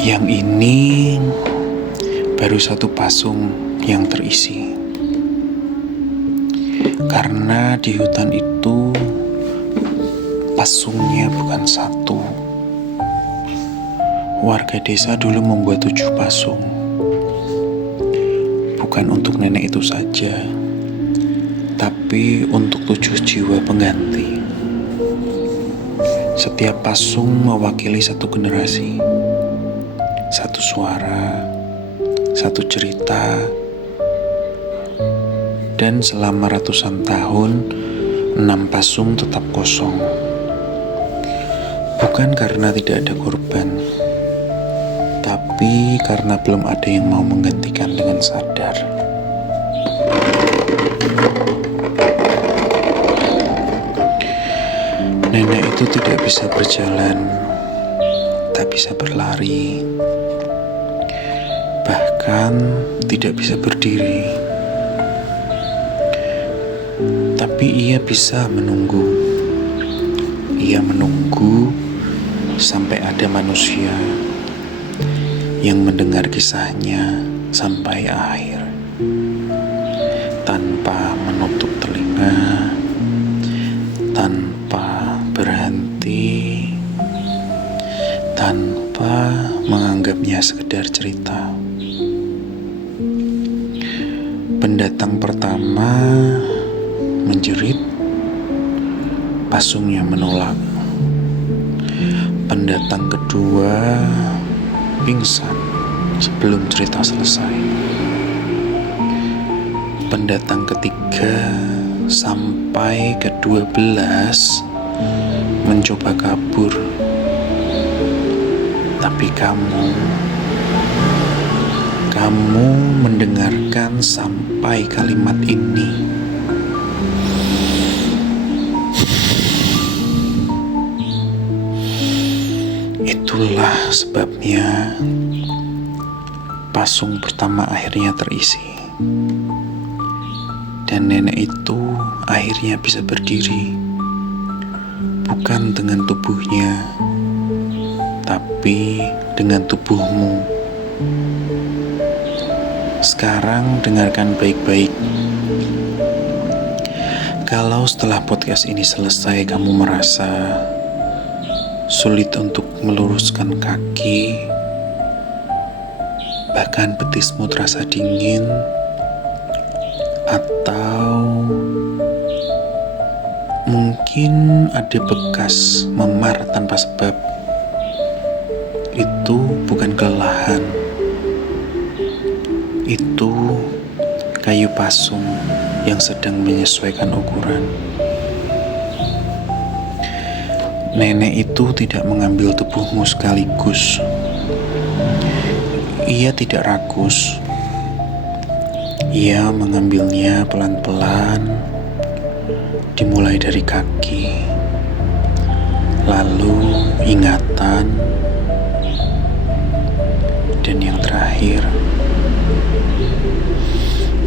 Yang ini baru satu pasung yang terisi. Karena di hutan itu pasungnya bukan satu. Warga desa dulu membuat 7 pasung. Bukan untuk nenek itu saja, tapi untuk 7 jiwa pengganti. Setiap pasung mewakili satu generasi, satu suara, satu cerita, dan selama ratusan tahun 6 pasung tetap kosong. Bukan karena tidak ada korban, tapi karena belum ada yang mau menggantikan dengan sadar. Nenek itu tidak bisa berjalan, tak bisa berlari, bahkan tidak bisa berdiri. Tapi ia bisa menunggu. Ia menunggu sampai ada manusia yang mendengar kisahnya sampai akhir, tanpa menutup telinga, tanpa berhenti, tanpa menganggapnya sekedar cerita. Pendatang pertama menjerit, pasungnya menolak. Pendatang kedua pingsan sebelum cerita selesai. Pendatang ketiga sampai ke-12 mencoba kabur. Tapi kamu mendengarkan sampai kalimat ini. Itulah sebabnya pasung pertama akhirnya terisi. Dan nenek itu akhirnya bisa berdiri. Bukan dengan tubuhnya, tapi dengan tubuhmu. Sekarang dengarkan baik-baik. Kalau setelah podcast ini selesai kamu merasa sulit untuk meluruskan kaki, bahkan betismu terasa dingin, atau mungkin ada bekas memar tanpa sebab, itu bukan kelelahan. Itu kayu pasung yang sedang menyesuaikan ukuran. Nenek itu tidak mengambil tubuhmu sekaligus. Ia tidak rakus. Ia mengambilnya pelan-pelan, dimulai dari kaki, lalu ingatan, dan yang terakhir,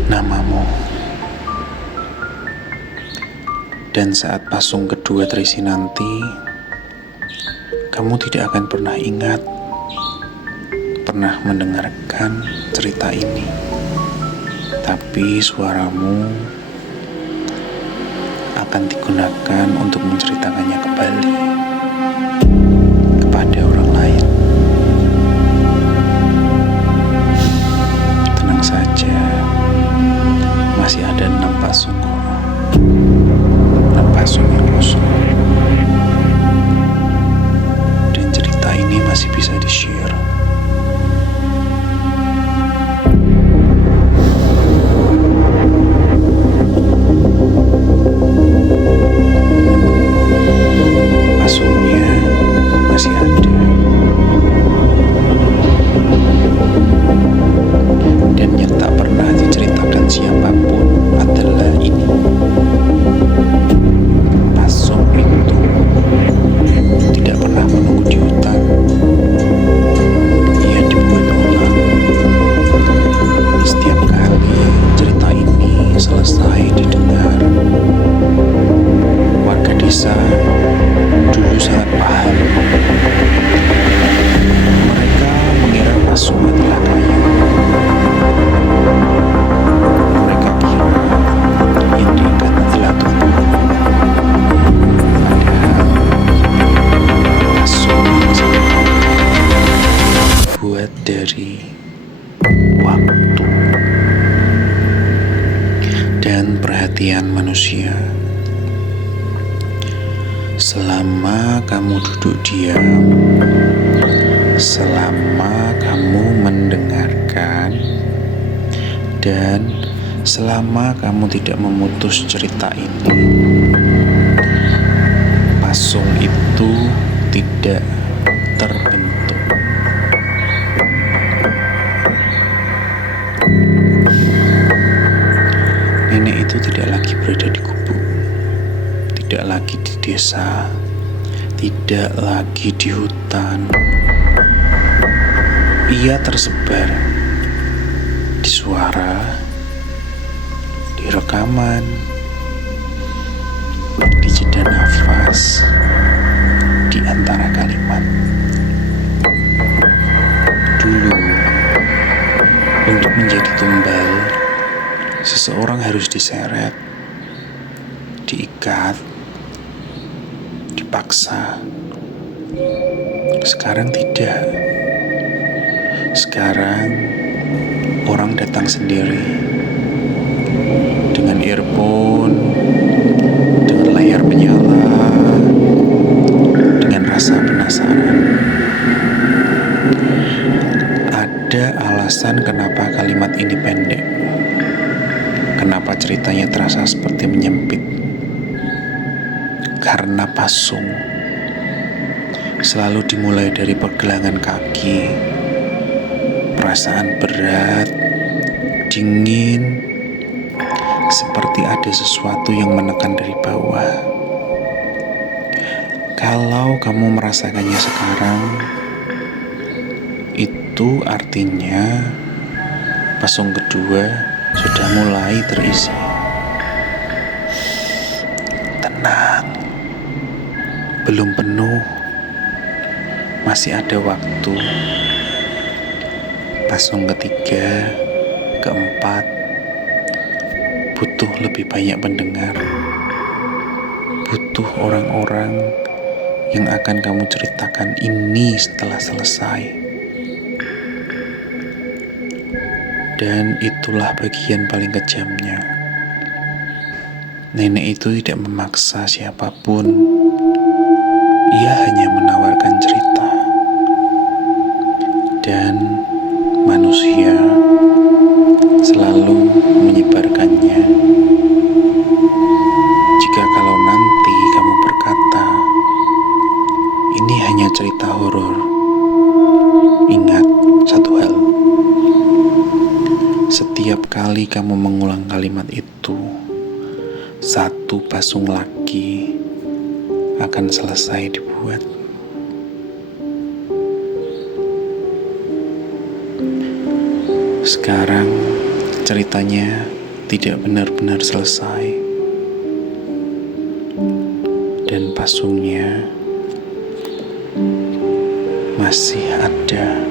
namamu. Dan saat pasung kedua terisi nanti, kamu tidak akan pernah ingat pernah mendengarkan cerita ini, tapi suaramu akan digunakan untuk menceritakannya kembali kepada orang lain. Tenang saja, masih ada 6 pasung kok. 6 pasung yang kosong. Dan cerita ini masih bisa di-share. Pasungnya masih ada. Dan yang tak pernah diceritakan siapapun adalah ini. Pasung itu tidak pernah menunggu di hutan. desa dulu sangat paham. Mereka mengira Pasung adalah kaya. Mereka kira yang diikat adalah tubuh. Padahal Pasung buat dari waktu dan perhatian manusia. Selama kamu duduk diam, selama kamu mendengarkan, dan selama kamu tidak memutus cerita ini, Pasung itu tidak terbentuk. Nenek itu tidak lagi berada di gubuk, tidak lagi di desa, tidak lagi di hutan. Ia tersebar di suara, di rekaman, di jeda nafas, di antara kalimat. Dulu, untuk menjadi tumbal, seseorang harus diseret, diikat, dipaksa. Sekarang tidak. Sekarang orang datang sendiri, dengan earphone, dengan layar menyala, dengan rasa penasaran. Ada alasan kenapa kalimat ini pendek. Kenapa ceritanya terasa seperti menyempit? Karena Pasung selalu dimulai dari pergelangan kaki, perasaan berat, dingin, seperti ada sesuatu yang menekan dari bawah. Kalau kamu merasakannya sekarang, itu artinya Pasung kedua sudah mulai terisi. Tenang, belum penuh, masih ada waktu. Pasung ketiga, keempat, butuh lebih banyak pendengar. Butuh orang-orang yang akan kamu ceritakan ini setelah selesai. Dan itulah bagian paling kejamnya. Nenek itu tidak memaksa siapapun. Ia hanya menawarkan cerita. Dan manusia selalu menyebarkannya. Jika kalau nanti kamu berkata, ini hanya cerita horor, ingat satu hal. Setiap kali kamu mengulang kalimat itu, satu pasung lagi akan selesai dibuat. Sekarang ceritanya tidak benar-benar selesai, dan pasungnya masih ada.